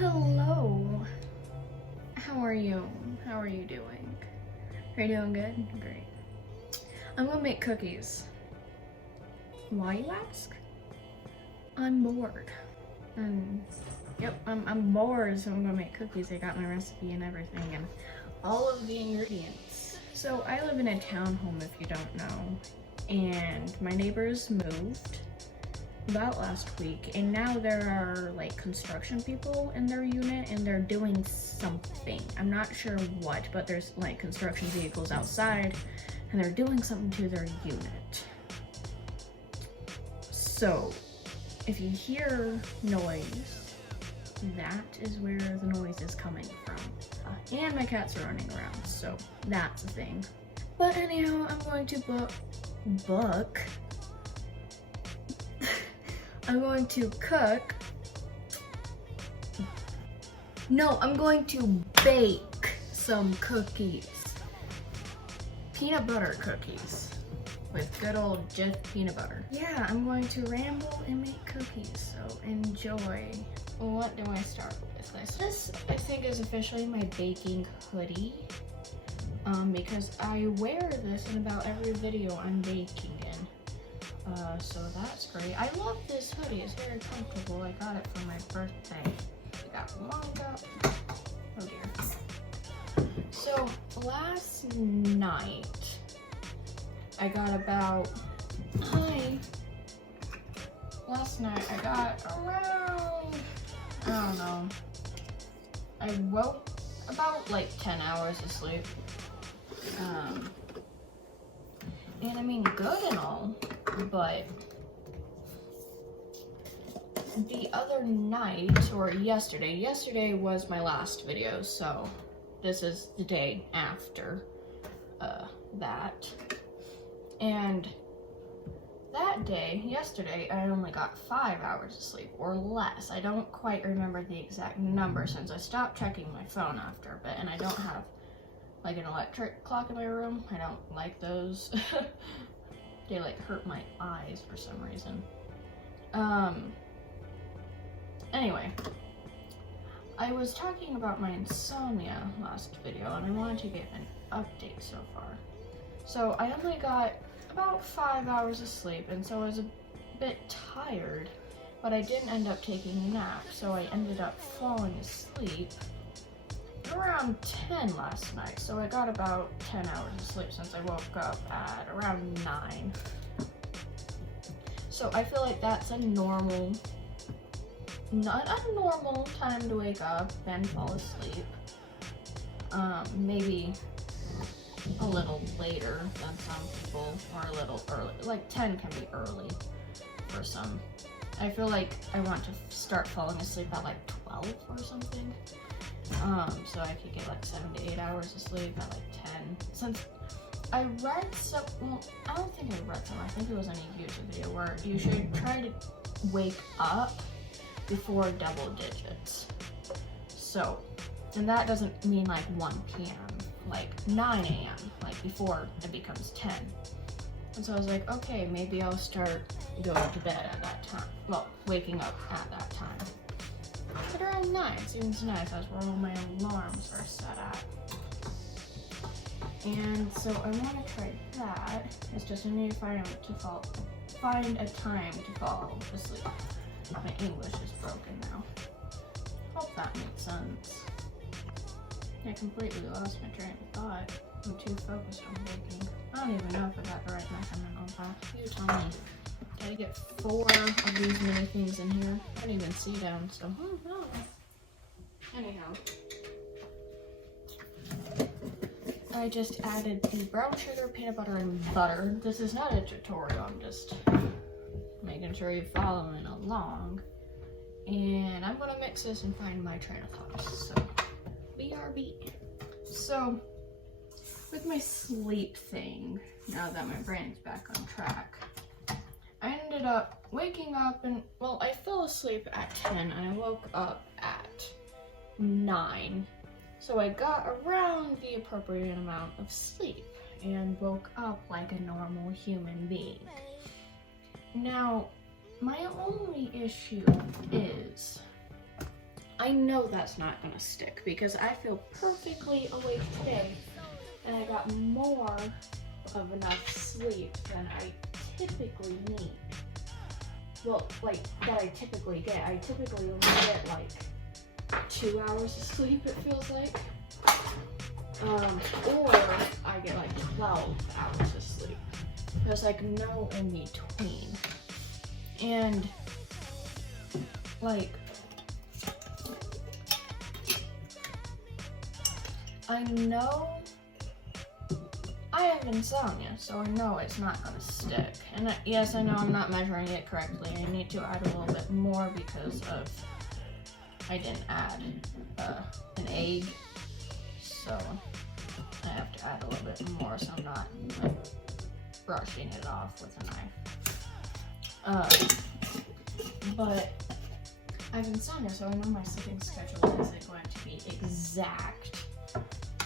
Hello. How are you? How are you doing? Are you doing good? Great. I'm gonna make cookies. Why, you ask? I'm bored. I'm bored, so I'm gonna make cookies. I got my recipe and everything and all of the ingredients. So I live in a townhome, if you don't know, and my neighbors moved about last week, and now there are like construction people in their unit and they're doing something. I'm not sure what, but there's like construction vehicles outside and they're doing something to their unit. So if you hear noise, that is where the noise is coming from. And my cats are running around, so that's a thing. But anyhow, I'm going to I'm going to cook. No, I'm going to bake some cookies. Peanut butter cookies with good old Jif peanut butter. Yeah, I'm going to ramble and make cookies, so enjoy. What do I start with? This, I think, is officially my baking hoodie. Because I wear this in about every video I'm baking in. So that's great. I love this hoodie. It's very comfortable. I got it for my birthday. I got manga. Oh dear. So last night, I got about, last night I got around, I don't know, I woke about like 10 hours of sleep. And I mean, good and all, but the other night, or yesterday was my last video, so this is the day after that. And that day, yesterday, I only got 5 hours of sleep, or less. I don't quite remember the exact number since I stopped checking my phone after a bit, and I don't have like an electric clock in my room. I don't like those. They like hurt my eyes for some reason. Anyway, I was talking about my insomnia last video and I wanted to get an update so far. So I only got about 5 hours of sleep, and so I was a bit tired, but I didn't end up taking a nap, so I ended up falling asleep around 10 last night, so I got about 10 hours of sleep since I woke up at around 9. So I feel like that's a normal, not a normal time to wake up and fall asleep. Maybe a little later than some people, or a little early. Like 10 can be early for some. I feel like I want to start falling asleep at like 12 or something. So I could get like 7 to 8 hours of sleep at like 10. Since I read some, well, I don't think I read some, I think it was on a YouTube video where you should try to wake up before double digits. So, and that doesn't mean like 1 p.m., like 9 a.m., like before it becomes 10. And so I was like, okay, maybe I'll start going to bed at that time. Well, waking up at that time. But around 9 seems nice. That's where all my alarms are set at. And so I want to try that. It's just I need to find a time to fall asleep. My English is broken now. Hope that makes sense. I completely lost my train of thought. I'm too focused on baking. I don't even know if I got the right measurement on that. You tell me. Gotta get 4 of these mini things in here. I don't even see them, so no. Anyhow, I just added the brown sugar, peanut butter, and butter. This is not a tutorial, I'm just making sure you're following along. And I'm gonna mix this and find my train of thought. So, BRB. So, with my sleep thing, now that my brain's back on track, I ended up waking up and, well, I fell asleep at 10 and I woke up at 9. So I got around the appropriate amount of sleep and woke up like a normal human being. Now, my only issue is I I know that's not gonna stick because I feel perfectly awake today and I got more of enough sleep than I typically need. Well, like, that I typically get. I typically only get like 2 hours of sleep, it feels like. Or I get like 12 hours of sleep. There's like no in between. And like, I know I have insomnia, so I know it's not gonna stick. And yes, I know I'm not measuring it correctly. I need to add a little bit more because of I didn't add an egg, so I have to add a little bit more so I'm not like brushing it off with a knife. But I have insomnia, so I know my sleeping schedule isn't going to be exact.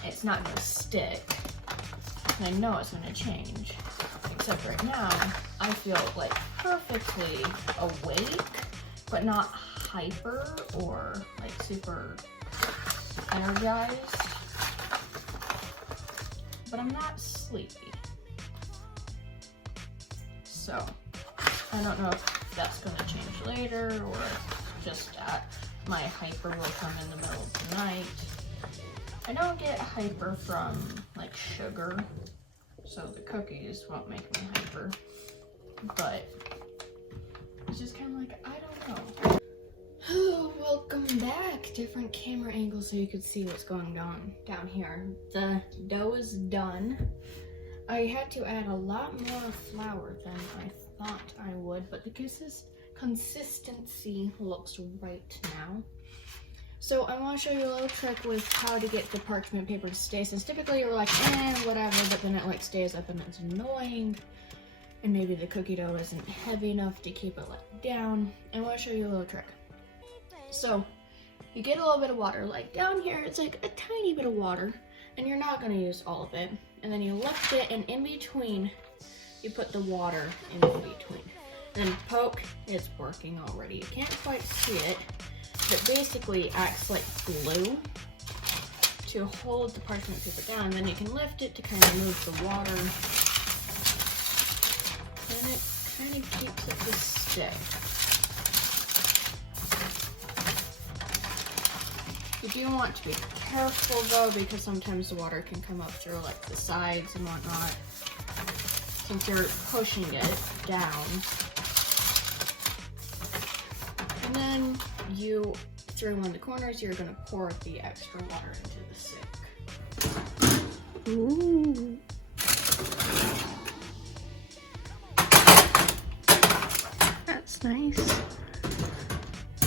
It's not going to stick. And I know it's going to change. Except right now, I feel like perfectly awake, but not hyper or like super energized. But I'm not sleepy. So, I don't know if that's going to change later or just my hyper will come in the middle of the night. I don't get hyper from like sugar, so the cookies won't make me hyper, but it's just kind of like, I don't know. Oh, welcome back. Different camera angle so you could see what's going on down here. The dough is done. I had to add a lot more flour than I thought I would, but the consistency looks right now. So I want to show you a little trick with how to get the parchment paper to stay, since typically you're like, whatever, but then it like stays up and it's annoying. And maybe the cookie dough isn't heavy enough to keep it let down. I want to show you a little trick. So you get a little bit of water, like down here, it's like a tiny bit of water, and you're not going to use all of it. And then you lift it, and in between, you put the water in between. And then poke, it's working already. You can't quite see it, but basically it acts like glue to hold the parchment paper down. Then you can lift it to kind of move the water, and it kind of keeps it to stick. You do want to be careful though, because sometimes the water can come up through like the sides and whatnot, since you're pushing it down. And then through one of the corners, you're gonna pour the extra water into the sink. Ooh. That's nice.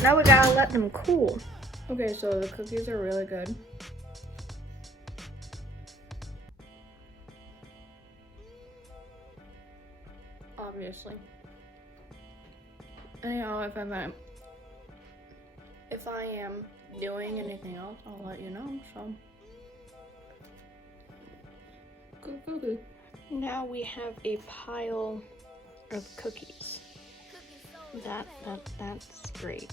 Now we gotta let them cool. Okay, so the cookies are really good. Obviously. Anyhow, if I am doing anything else, I'll let you know, so. Good. Now we have a pile of cookies. That's great.